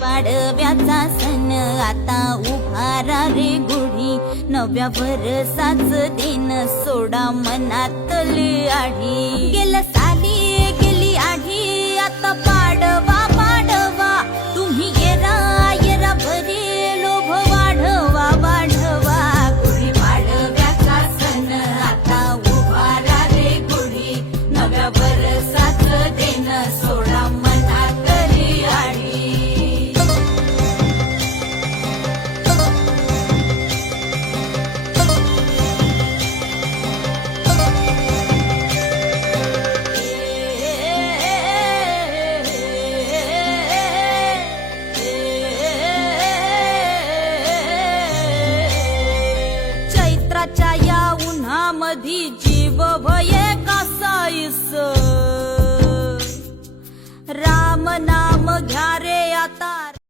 पाडव्याचा सण आता उभारा रे गुढी, नव्या वर्षाच दिन सोडा मनातली आढी. गेल्या साली गेली आढी, आता पाडवा पाडवा, तुम्ही येरा येरा भरी लोभ वाढवा वाढवा. गुढी पाडव्याचा सण आता उभारा रे गुढी, नव्या वर्षाच दिन सोडा मनातली आढी. चैत्राच्या या उन्हामधी जीव भये कासाईस, राम नाम घ्या रे